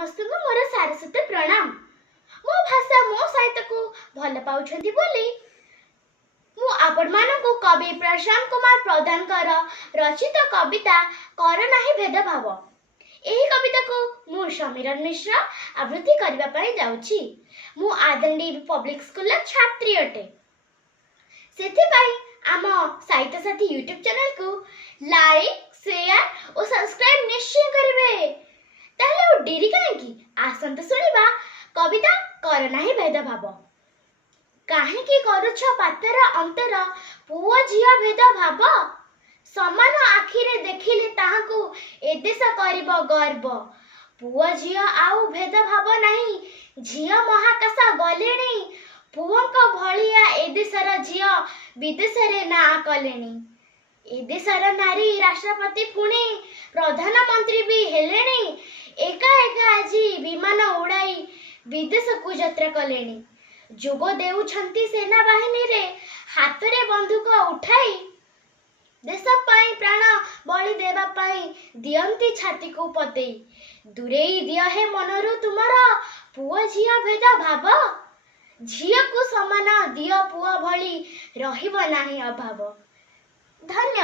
ସମସ୍ତଙ୍କୁ ମୋର ସାରସ୍ୱତ ପ୍ରଣାମ। ମୋ ଭାଷା ମୋ ସାହିତ୍ୟ को ଭଲ ପାଉଛନ୍ତି ବୋଲି ମୁଁ ଆପଣମାନଙ୍କୁ କବି ପ୍ରଶାନ୍ତ କୁମାର ପ୍ରଧାନଙ୍କର ରଚିତ କବିତା କର ନାହିଁ ଭେଦଭାବ ଏହି କବିତାକୁ ମୁଁ ସମୀରନ ମିଶ୍ର ଆବୃତ୍ତି କରିବା ପାଇଁ ଯାଉଛି। ମୁଁ ଆଦଣ୍ଡି ପବ୍ଲିକ ସ୍କୁଲର ଛାତ୍ରୀ ଅଟେ। ସେଥିପାଇଁ ଆମ ସାହିତ୍ୟ ସାଥୀ ୟୁଟ୍ୟୁବ ଚ୍ୟାନେଲକୁ ଲାଇକ୍, ସେୟାର ଓ ସବସ୍କ୍ରାଇବ ନିଶ୍ଚୟ କରିବେ। ତାହେଲେ ଆଉ ଡେରି କାହିଁକି, ଆସନ୍ତୁ ଶୁଣିବା କବିତା କର ନାହିଁ ଭେଦଭାବ। କାହିଁକି କରୁଛ ପାତର ଅନ୍ତର, ପୁଅ ଝିଅ ଭେଦଭାବ? ସମାନ ଆଖିରେ ଦେଖିଲେ ତାହାକୁ ଏ ଦେଶ କରିବ ଗର୍ବ। ପୁଅ ଝିଅ ଆଉ ଭେଦଭାବ ନାହିଁ, ଝିଅ ମହାକାଶ ଗଲେଣି। ପୁଅଙ୍କ ଭଳିଆ ଏ ଦେଶର ଝିଅ ବିଦେଶରେ ନାଁ କଲେଣି। ଏ ଦେଶର ନାରୀ ରାଷ୍ଟ୍ରପତି ପୁଣି ପ୍ରଧାନମନ୍ତ୍ରୀ ବି ହେଲେଣି। ଏକା ଏକା ଆଜି ବିମାନ ଉଡ଼ାଇ ବିଦେଶକୁ ଯାତ୍ରା କଲେଣି। ଯୋଗ ଦେଉଛନ୍ତି ସେନାବାହିନୀରେ, ହାତରେ ବନ୍ଧୁକ ଉଠାଇ। ଦେଶ ପାଇଁ ପ୍ରାଣ ବଳି ଦେବା ପାଇଁ ଦିଅନ୍ତି ଛାତିକୁ ପତେଇ। ଦୂରେଇ ଦିଅ ହେ ମନରୁ ତୁମର ପୁଅ ଝିଅ ଭେଦଭାବ। ଝିଅକୁ ସମାନ ଦିଅ ପୁଅ ଭଳି, ରହିବ ନାହିଁ ଅଭାବ। ଧନ୍ୟବାଦ।